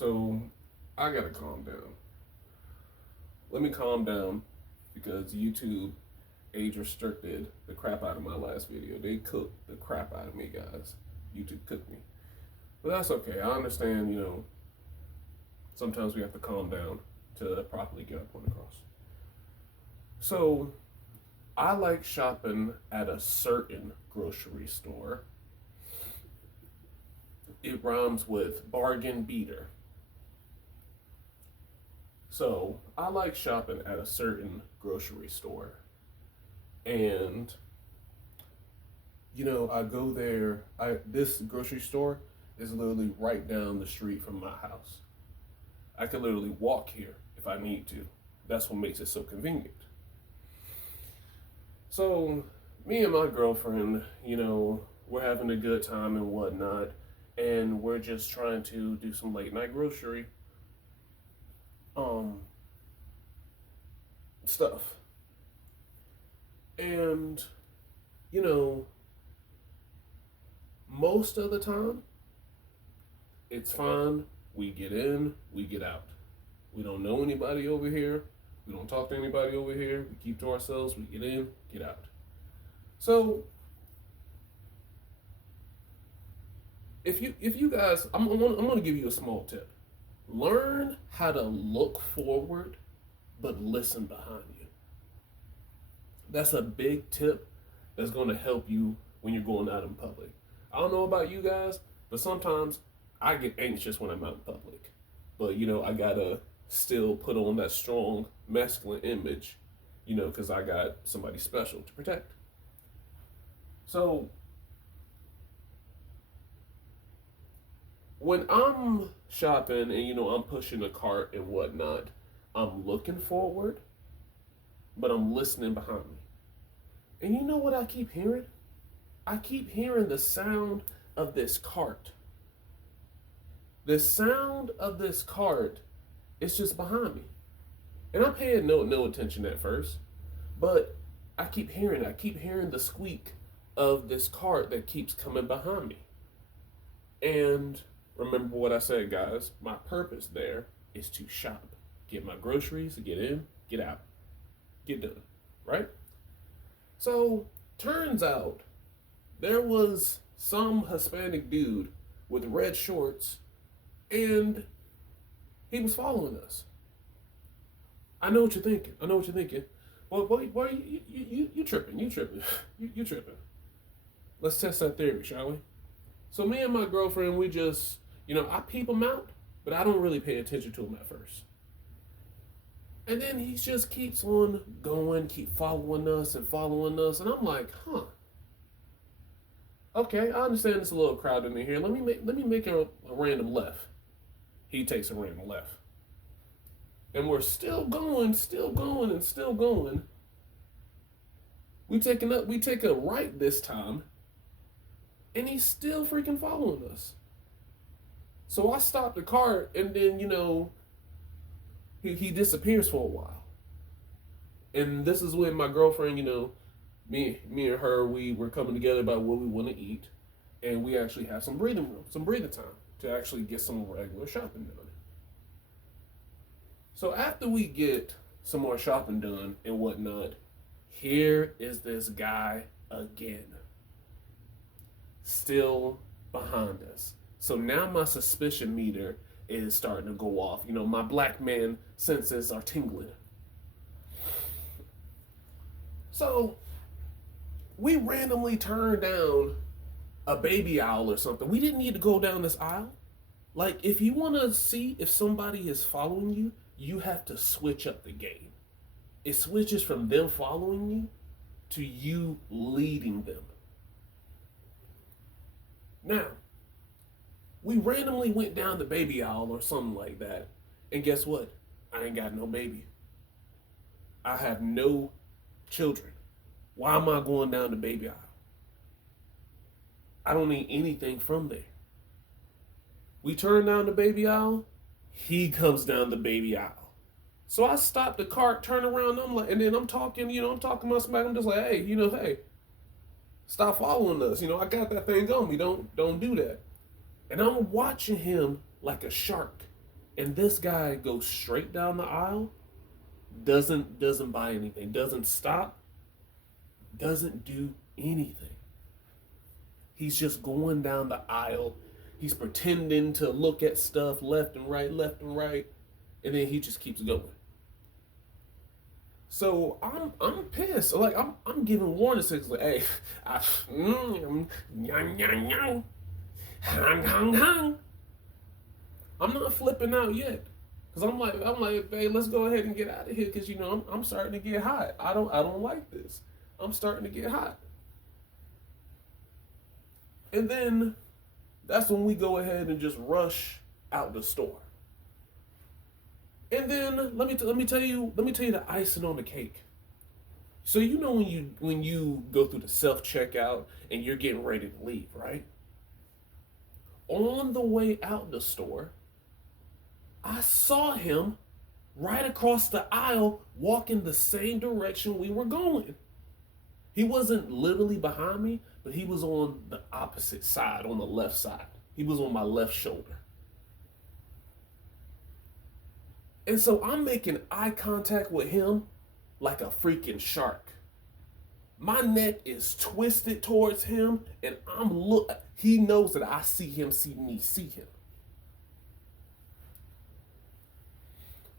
So I gotta calm down. Let me calm down because YouTube age restricted the crap out of my last video. They cooked the crap out of me, guys. YouTube cooked me. But that's okay. I understand, sometimes we have to calm down to properly get our point across. So I like shopping at a certain grocery store. It rhymes with bargain beater. So I like shopping at a certain grocery store. And I go there. This grocery store is literally right down the street from my house. I can literally walk here if I need to. That's what makes it so convenient. So me and my girlfriend, we're having a good time and whatnot, and we're just trying to do some late night grocery um stuff. And you know, most of the time it's fine. We get in, we get out. We don't know anybody over here. We don't talk to anybody over here. We keep to ourselves. We get in, get out. So if you guys, I'm gonna give you a small tip. Learn how to look forward, but listen behind you. That's a big tip that's going to help you when you're going out in public. I don't know about you guys, but sometimes I get anxious when I'm out in public. But I gotta still put on that strong masculine image, because I got somebody special to protect. So when I'm shopping and I'm pushing a cart and whatnot, I'm looking forward, but I'm listening behind me. And you know what I keep hearing? I keep hearing the sound of this cart. The sound of this cart is just behind me. And I'm paying no attention at first, but I keep hearing it. I keep hearing the squeak of this cart that keeps coming behind me. And remember what I said, guys. My purpose there is to shop, get my groceries, get in, get out, get done, right? So turns out there was some Hispanic dude with red shorts, and he was following us. I know what you're thinking. I know what you're thinking. Well, boy, you tripping? You tripping? You tripping? Let's test that theory, shall we? So me and my girlfriend, we just, I peep him out, but I don't really pay attention to him at first. And then he just keeps on going, keep following us, and I'm like, huh. Okay, I understand it's a little crowded in here. Let me make a random left. He takes a random left. And we're still going, and still going. We take a right this time, and he's still freaking following us. So I stop the cart, and then he disappears for a while. And this is when my girlfriend, me and her, we were coming together about what we want to eat, and we actually have some breathing room, some breathing time to actually get some regular shopping done. So after we get some more shopping done and whatnot, here is this guy again, still behind us. So now my suspicion meter is starting to go off. My black man senses are tingling. So we randomly turned down a baby aisle or something. We didn't need to go down this aisle. Like, if you want to see if somebody is following you, you have to switch up the game. It switches from them following you to you leading them. Now, we randomly went down the baby aisle or something like that. And guess what? I ain't got no baby. I have no children. Why am I going down the baby aisle? I don't need anything from there. We turn down the baby aisle. He comes down the baby aisle. So I stop the cart, turn around, and then I'm talking, I'm talking my smack. I'm just like, hey, hey, stop following us. I got that thing on me. Don't do that. And I'm watching him like a shark. And this guy goes straight down the aisle, doesn't buy anything, doesn't stop, doesn't do anything. He's just going down the aisle. He's pretending to look at stuff left and right, and then he just keeps going. So I'm pissed. Like I'm giving warning signals. Like, hey, I'm not flipping out yet, cause I'm like, hey, let's go ahead and get out of here, cause I'm starting to get hot. I don't like this. I'm starting to get hot. And then that's when we go ahead and just rush out the store. And then let me tell you the icing on the cake. So when you go through the self checkout and you're getting ready to leave, right? On the way out the store, I saw him right across the aisle walking the same direction we were going. He wasn't literally behind me, but he was on the opposite side, on the left side. He was on my left shoulder. And so I'm making eye contact with him like a freaking shark. My neck is twisted towards him, and he knows that I see him, see me, see him.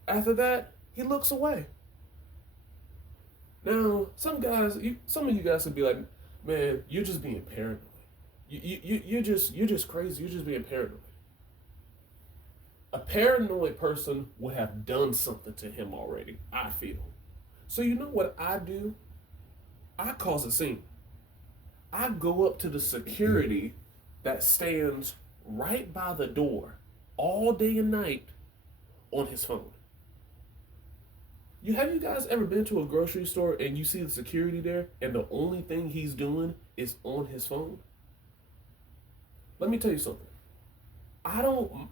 After that, he looks away. Now, some of you guys would be like, man, you're just being paranoid. You're just crazy. You're just being paranoid. A paranoid person would have done something to him already, I feel. So you know what I do? I cause a scene. I go up to the security that stands right by the door all day and night on his phone. Have you guys ever been to a grocery store and you see the security there and the only thing he's doing is on his phone? Let me tell you something.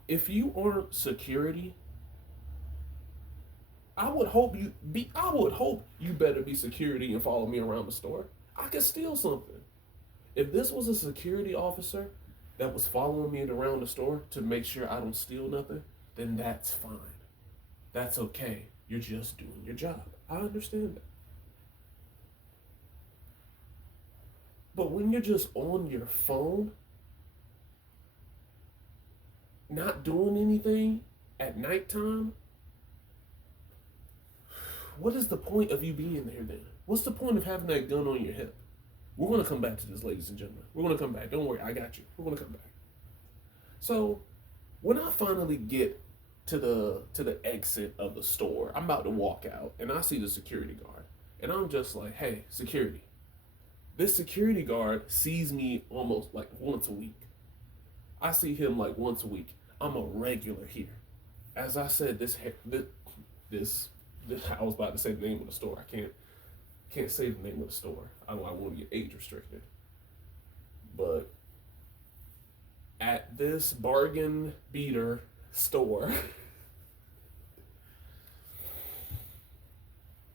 If you aren't security, I would hope you better be security and follow me around the store. I could steal something. If this was a security officer that was following me around the store to make sure I don't steal nothing, then that's fine. That's okay. You're just doing your job. I understand that. But when you're just on your phone, not doing anything at nighttime, what is the point of you being there then? What's the point of having that gun on your hip? We're going to come back to this, ladies and gentlemen. We're going to come back. Don't worry, I got you. We're going to come back. So, when I finally get to the exit of the store, I'm about to walk out, and I see the security guard. And I'm just like, hey, security. This security guard sees me almost like once a week. I see him like once a week. I'm a regular here. As I said, this I was about to say the name of the store. I can't say the name of the store. I don't want to get age restricted. But at this bargain beater store,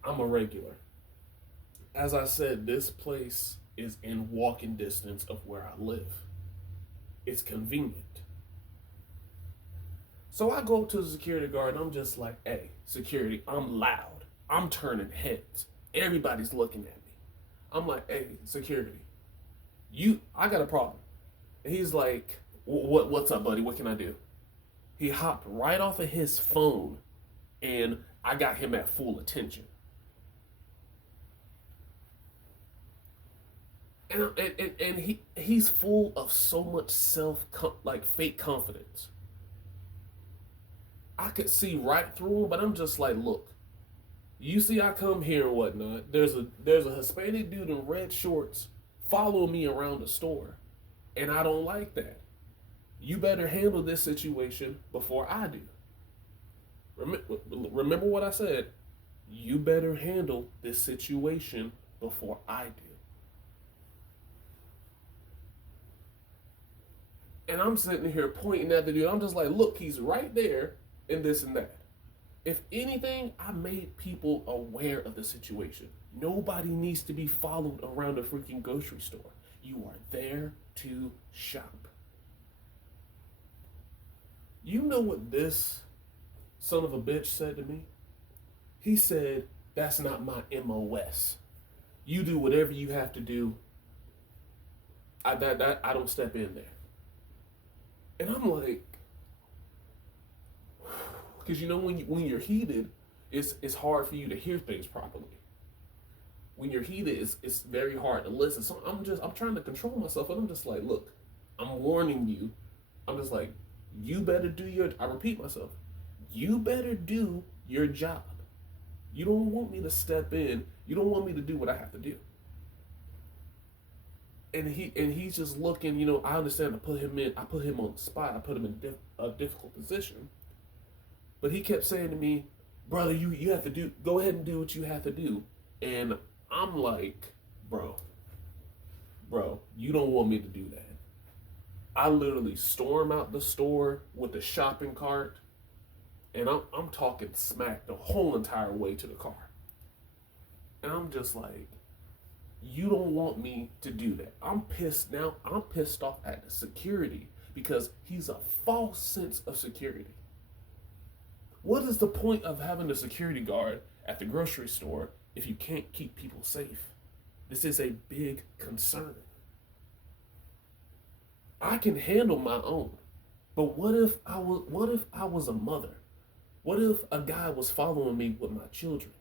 I'm a regular. As I said, this place is in walking distance of where I live. It's convenient. So I go up to the security guard and I'm just like, hey, security, I'm loud. I'm turning heads. Everybody's looking at me. I'm like, hey, security, I got a problem. And he's like, what's up, buddy? What can I do? He hopped right off of his phone and I got him at full attention. And he's full of so much fake confidence. I could see right through him, but I'm just like, look, you see I come here and whatnot. There's a Hispanic dude in red shorts following me around the store, and I don't like that. You better handle this situation before I do. Remember what I said. You better handle this situation before I do. And I'm sitting here pointing at the dude. I'm just like, look, he's right there, and this and that. If anything, I made people aware of the situation. Nobody needs to be followed around a freaking grocery store. You are there to shop. You know what this son of a bitch said to me? He said, "That's not my MOS. You do whatever you have to do. I don't step in there." And I'm like, because when you're heated, it's hard for you to hear things properly. When you're heated, it's very hard to listen. So I'm trying to control myself, and I'm just like, look, I'm warning you. I'm just like, you better do your. I repeat myself, you better do your job. You don't want me to step in. You don't want me to do what I have to do. And he's just looking. I understand. I put him in. I put him on the spot. I put him in a difficult position. But he kept saying to me, "Brother, you have to do. Go ahead and do what you have to do." And I'm like, bro, you don't want me to do that. I literally storm out the store with the shopping cart, and I'm talking smack the whole entire way to the car. And I'm just like, you don't want me to do that. I'm pissed now. I'm pissed off at the security because he's a false sense of security. What is the point of having a security guard at the grocery store if you can't keep people safe? This is a big concern. I can handle my own. But what if I was a mother? What if a guy was following me with my children?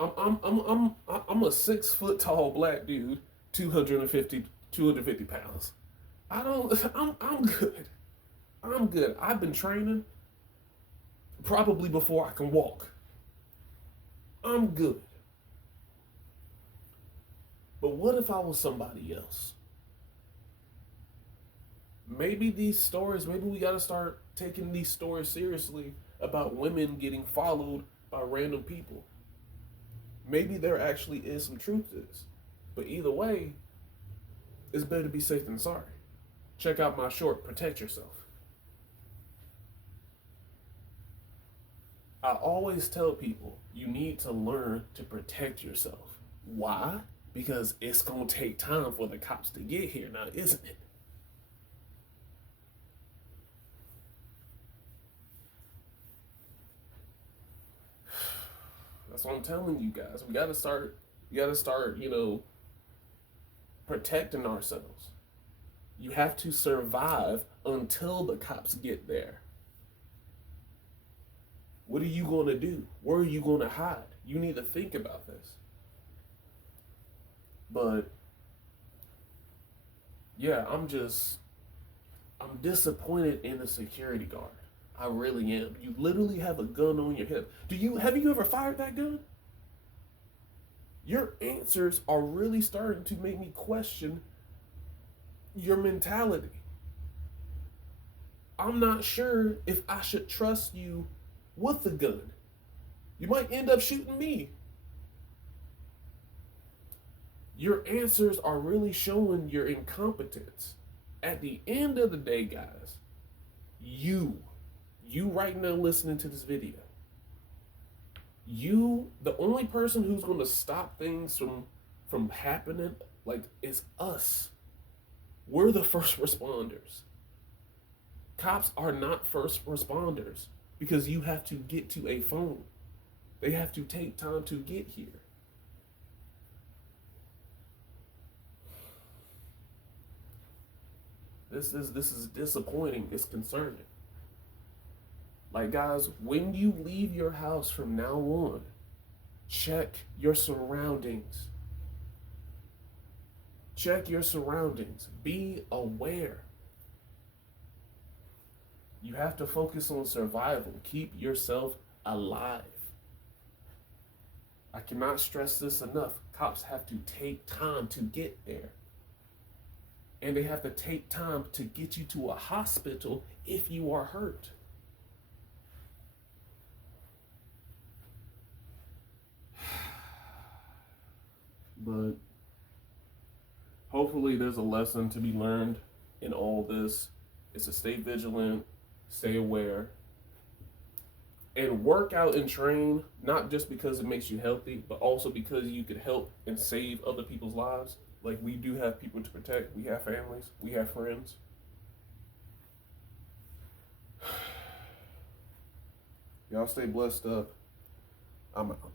I'm a 6 foot tall black dude, 250 pounds. I'm good. I'm good. I've been training probably before I can walk. I'm good. But what if I was somebody else? Maybe we got to start taking these stories seriously about women getting followed by random people. Maybe there actually is some truth to this. But either way, it's better to be safe than sorry. Check out my short, Protect Yourself. I always tell people you need to learn to protect yourself. Why? Because it's going to take time for the cops to get here now, isn't it? That's what I'm telling you guys. We got to start, protecting ourselves. You have to survive until the cops get there. What are you going to do? Where are you going to hide? You need to think about this. But yeah, I'm disappointed in the security guard. I really am. You literally have a gun on your hip. Have you ever fired that gun? Your answers are really starting to make me question your mentality. I'm not sure if I should trust you with the gun. You might end up shooting me. Your answers are really showing your incompetence. At the end of the day, guys, you right now listening to this video, the only person who's going to stop things from happening, like, is us. We're the first responders. Cops are not first responders because you have to get to a phone. They have to take time to get here. This is disappointing. It's concerning. Like, guys, when you leave your house from now on, check your surroundings. Check your surroundings. Be aware. You have to focus on survival. Keep yourself alive. I cannot stress this enough. Cops have to take time to get there. And they have to take time to get you to a hospital if you are hurt. But hopefully there's a lesson to be learned in all this. It's to stay vigilant, stay aware, and work out and train, not just because it makes you healthy, but also because you could help and save other people's lives. Like, we do have people to protect. We have families. We have friends. Y'all stay blessed up. I'm out.